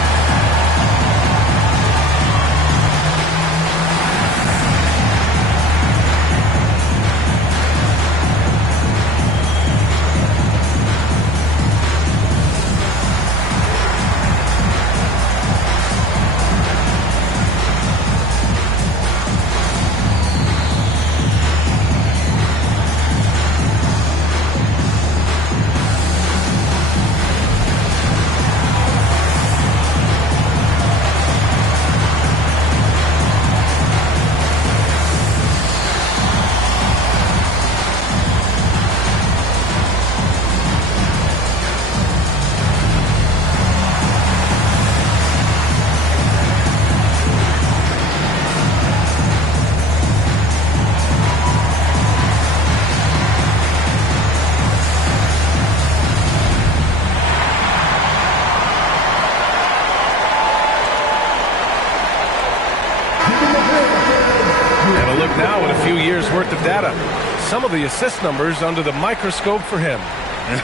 Some of the assist numbers under the microscope for him.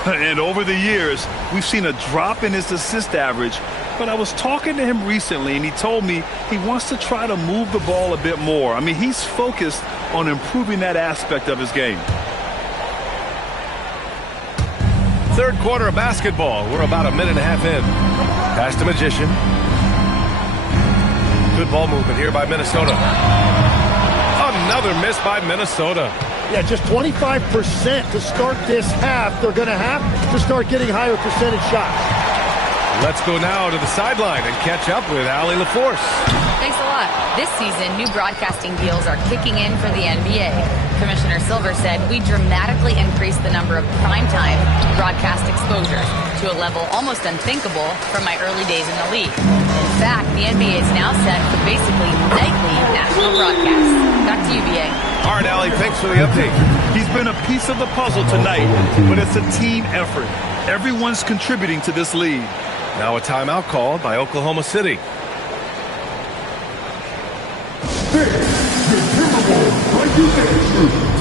And over the years, we've seen a drop in his assist average. But I was talking to him recently, and he told me he wants to try to move the ball a bit more. I mean, he's focused on improving that aspect of his game. Third quarter of basketball. We're about a minute and a half in. Pass to Magician. Good ball movement here by Minnesota. Another miss by Minnesota. Yeah, just 25% to start this half. They're going to have to start getting higher percentage shots. Let's go now to the sideline and catch up with Allie LaForce. Thanks a lot. This season, new broadcasting deals are kicking in for the NBA. Commissioner Silver said we dramatically increased the number of primetime broadcast exposures to a level almost unthinkable from my early days in the league. In fact, the NBA is now set for basically nightly national broadcasts. Back to you, BA. All right, Allie, thanks for the update. He's been a piece of the puzzle tonight, but it's a team effort. Everyone's contributing to this lead. Now a timeout called by Oklahoma City. This is Timberwolves 22nd Street.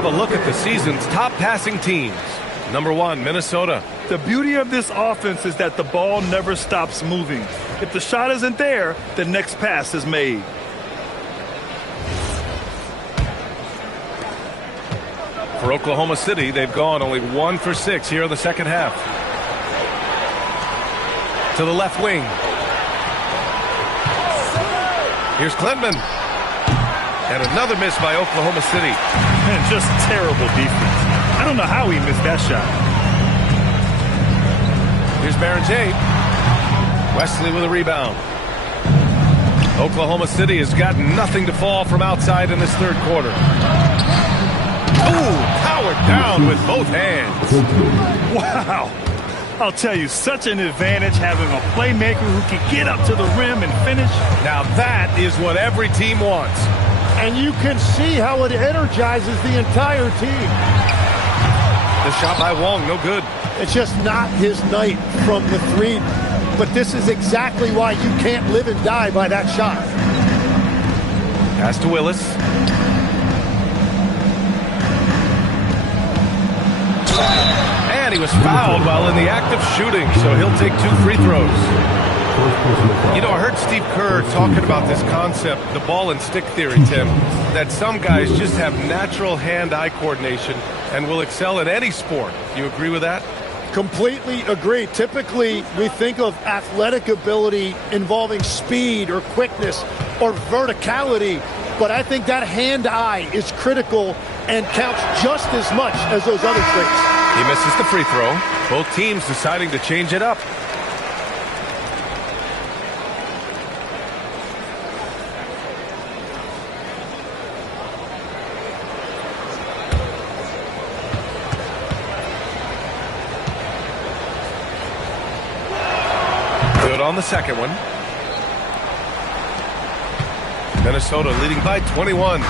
have a look at the season's top passing teams. Number 1, Minnesota. The beauty of this offense is that the ball never stops moving. If the shot isn't there, the next pass is made. For Oklahoma City, they've gone only 1 for 6 here in the second half. To the left wing. Here's Klintman. And another miss by Oklahoma City. And just terrible defense. I don't know how he missed that shot. Here's Barrett-Jay. Wesley with a rebound. Oklahoma City has got nothing to fall from outside in this third quarter. Ooh, powered down with both hands. Wow. I'll tell you, such an advantage having a playmaker who can get up to the rim and finish. Now that is what every team wants. And you can see how it energizes the entire team. The shot by Wong, no good. It's just not his night from the three. But this is exactly why you can't live and die by that shot. Pass to Willis. And he was fouled while in the act of shooting, so he'll take 2 free throws. You know, I heard Steve Kerr talking about this concept, the ball and stick theory, Tim, that some guys just have natural hand-eye coordination and will excel in any sport. You agree with that? Completely agree. Typically, we think of athletic ability involving speed or quickness or verticality, but I think that hand-eye is critical and counts just as much as those other traits. He misses the free throw. Both teams deciding to change it up. Good on the second one. Minnesota leading by 21.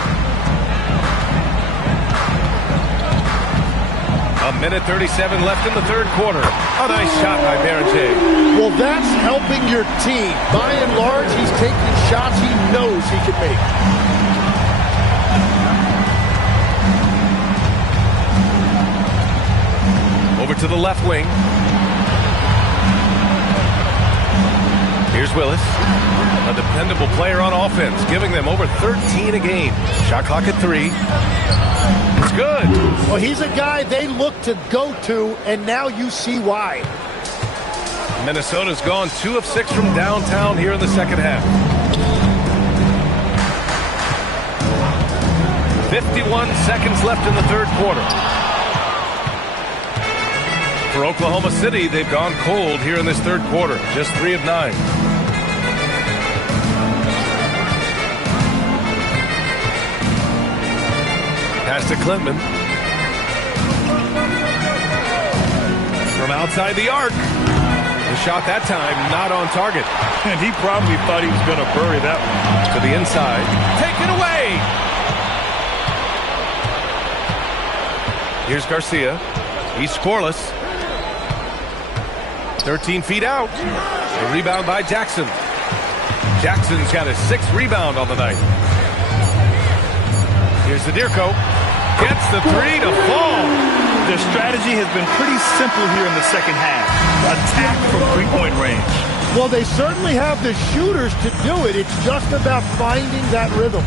A minute 37 left in the third quarter. A nice shot by Barrett-Jay. Well, that's helping your team. By and large, he's taking shots he knows he can make. Over to the left wing. Here's Willis. A dependable player on offense, giving them over 13 a game. Shot clock at 3. It's good. Well, he's a guy they look to go to, and now you see why. Minnesota's gone 2 of 6 from downtown here in the second half. 51 seconds left in the third quarter. For Oklahoma City, they've gone cold here in this third quarter. Just 3 of 9. Pass to Klintman. From outside the arc. The shot that time not on target. And he probably thought he was going to bury that one. To the inside. Taken away. Here's Garcia. He's scoreless. 13 feet out. The rebound by Jackson. Jackson's got his 6th rebound on the night. Here's the Dirko. Gets the 3 to fall. Their strategy has been pretty simple here in the second half. Attack from three-point range. Well, they certainly have the shooters to do it. It's just about finding that rhythm.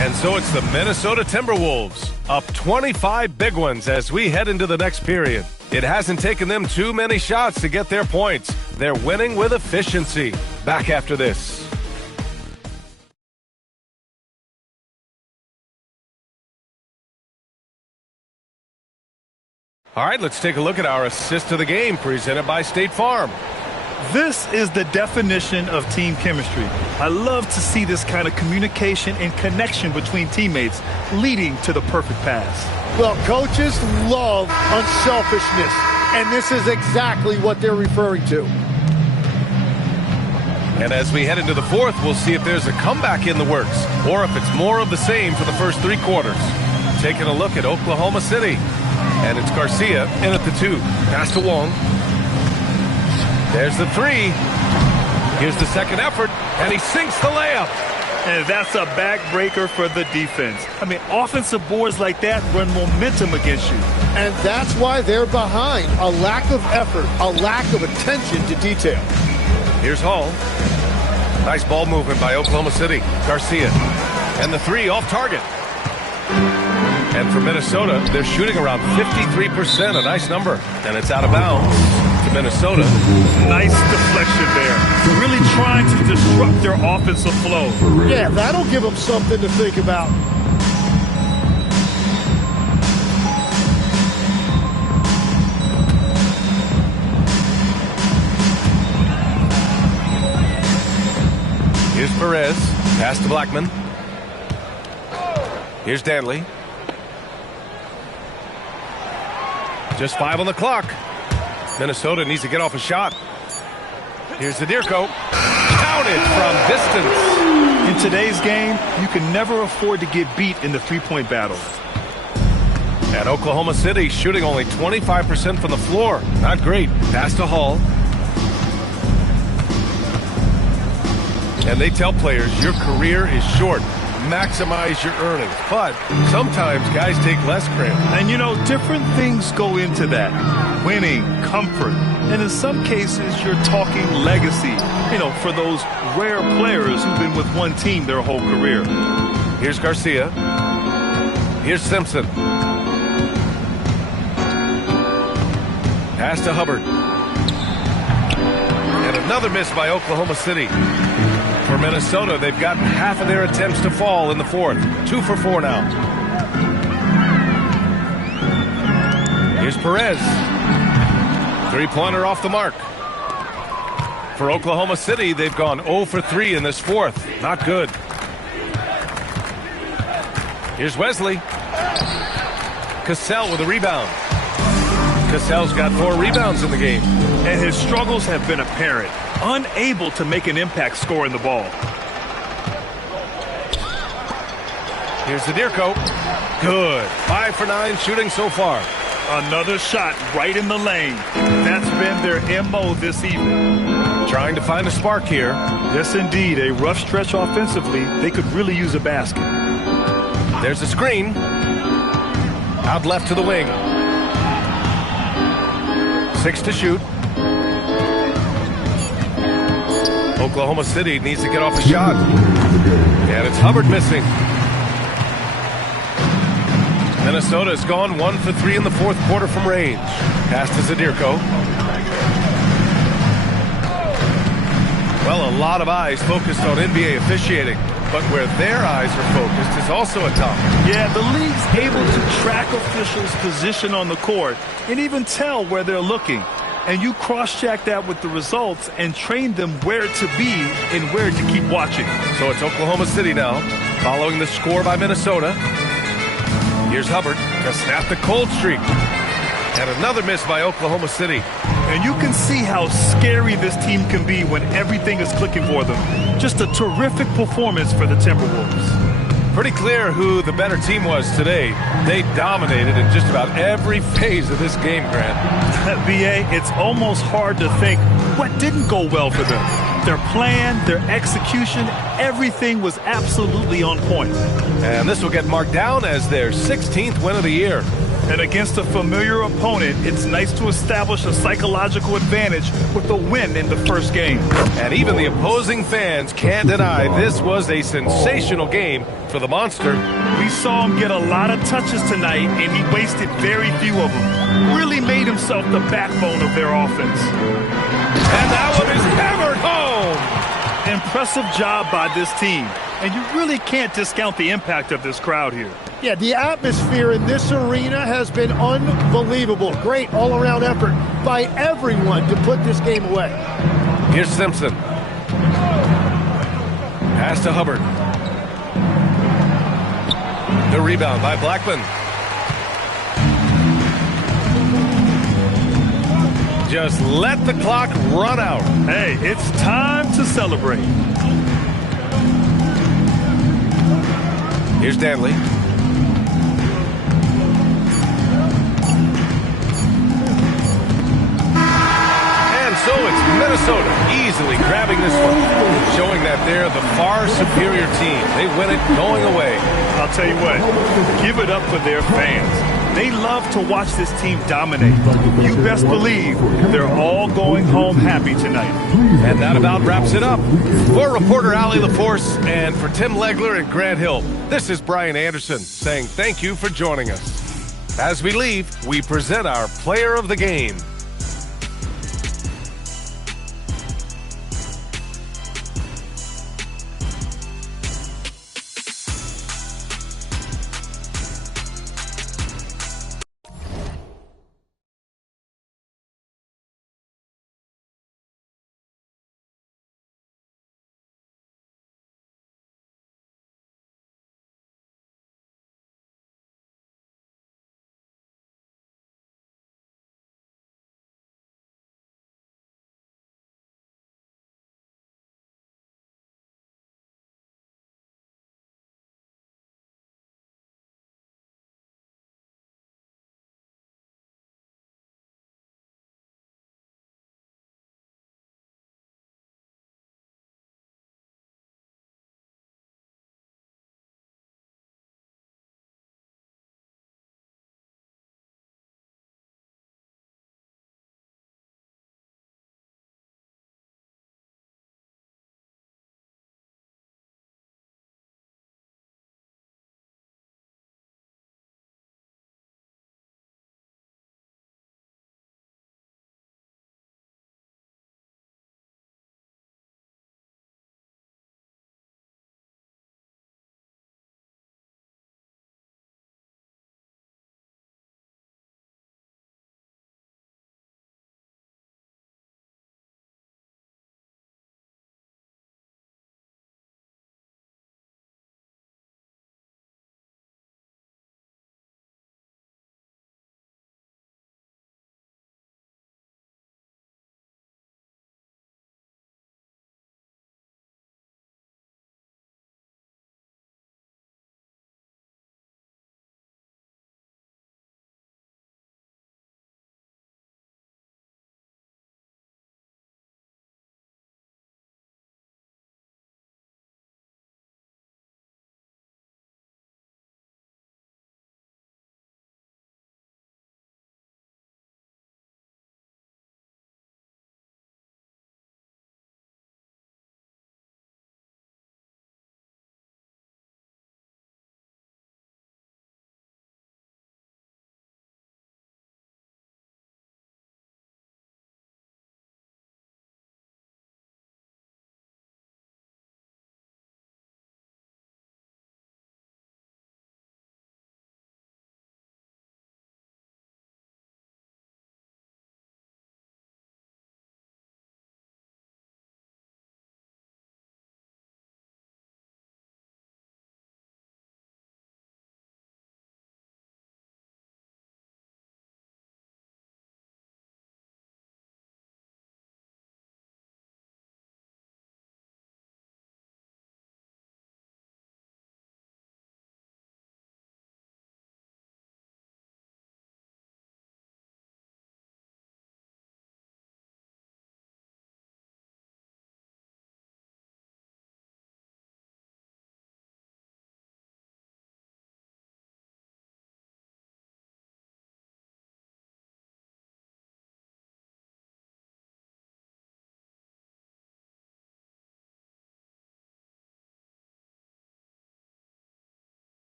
And so it's the Minnesota Timberwolves, up 25 big ones as we head into the next period. It hasn't taken them too many shots to get their points. They're winning with efficiency. Back after this. All right, let's take a look at our assist of the game presented by State Farm. This is the definition of team chemistry. I love to see this kind of communication and connection between teammates leading to the perfect pass. Well, coaches love unselfishness, and this is exactly what they're referring to. And as we head into the fourth, we'll see if there's a comeback in the works or if it's more of the same for the first 3 quarters. Taking a look at Oklahoma City. And it's Garcia in at the 2. Pass to Wong. There's the 3. Here's the second effort, and he sinks the layup. And that's a backbreaker for the defense. I mean, offensive boards like that run momentum against you. And that's why they're behind. A lack of effort, a lack of attention to detail. Here's Hall. Nice ball movement by Oklahoma City. Garcia. And the three off target. And for Minnesota, they're shooting around 53%, a nice number. And it's out of bounds to Minnesota. Nice deflection there. Really trying to disrupt their offensive flow. Yeah, that'll give them something to think about. Here's Perez. Pass to Blackman. Here's Danley. Just 5 on the clock. Minnesota needs to get off a shot. Here's Zadirko. Counted from distance. In today's game, you can never afford to get beat in the three-point battle. And Oklahoma City shooting only 25% from the floor. Not great. Pass to Hall. And they tell players your career is short. Maximize your earnings. But sometimes guys take less credit. And you know, different things go into that. Winning, comfort, and in some cases you're talking legacy. You know, for those rare players who've been with one team their whole career. Here's Garcia. Here's Simpson. Pass to Hubbard. And another miss by Oklahoma City. For Minnesota, they've gotten half of their attempts to fall in the fourth. 2 for 4 now. Here's Perez. Three-pointer off the mark. For Oklahoma City, they've gone 0 for 3 in this fourth. Not good. Here's Wesley. Cassell with a rebound. Cassell's got 4 rebounds in the game. And his struggles have been apparent. Unable to make an impact scoring the ball. Here's Zadirko. Good. 5 for 9 shooting so far. Another shot right in the lane. That's been their MO this evening. Trying to find a spark here. Yes, indeed. A rough stretch offensively. They could really use a basket. There's a screen. Out left to the wing. 6 to shoot. Oklahoma City needs to get off a shot. And it's Hubbard missing. Minnesota's gone 1 for 3 in the fourth quarter from range. Pass to Zadirko. Well, a lot of eyes focused on NBA officiating, but where their eyes are focused is also a topic. Yeah, the league's able to track officials' position on the court and even tell where they're looking. And you cross-check that with the results and train them where to be and where to keep watching. So it's Oklahoma City now, following the score by Minnesota. Here's Hubbard to snap the cold streak. And another miss by Oklahoma City. And you can see how scary this team can be when everything is clicking for them. Just a terrific performance for the Timberwolves. Pretty clear who the better team was today. They dominated in just about every phase of this game, Grant. BA, it's almost hard to think what didn't go well for them. Their plan, their execution, everything was absolutely on point. And this will get marked down as their 16th win of the year. And against a familiar opponent, it's nice to establish a psychological advantage with a win in the first game. And even the opposing fans can't deny this was a sensational game for the Monster. We saw him get a lot of touches tonight, and he wasted very few of them. Really made himself the backbone of their offense. And that one is hammered home. Impressive job by this team. And you really can't discount the impact of this crowd here. Yeah, the atmosphere in this arena has been unbelievable. Great all-around effort by everyone to put this game away. Here's Simpson. Pass to Hubbard. The rebound by Blackman. Just let the clock run out. Hey, it's time to celebrate. Here's Danley. And so it's Minnesota easily grabbing this one. showing that they're the far superior team. They win it going away. I'll tell you what, give it up for their fans. They love to watch this team dominate. You best believe they're all going home happy tonight. And that about wraps it up. For reporter Allie LaForce and for Tim Legler and Grant Hill, this is Brian Anderson saying thank you for joining us. As we leave, we present our player of the game.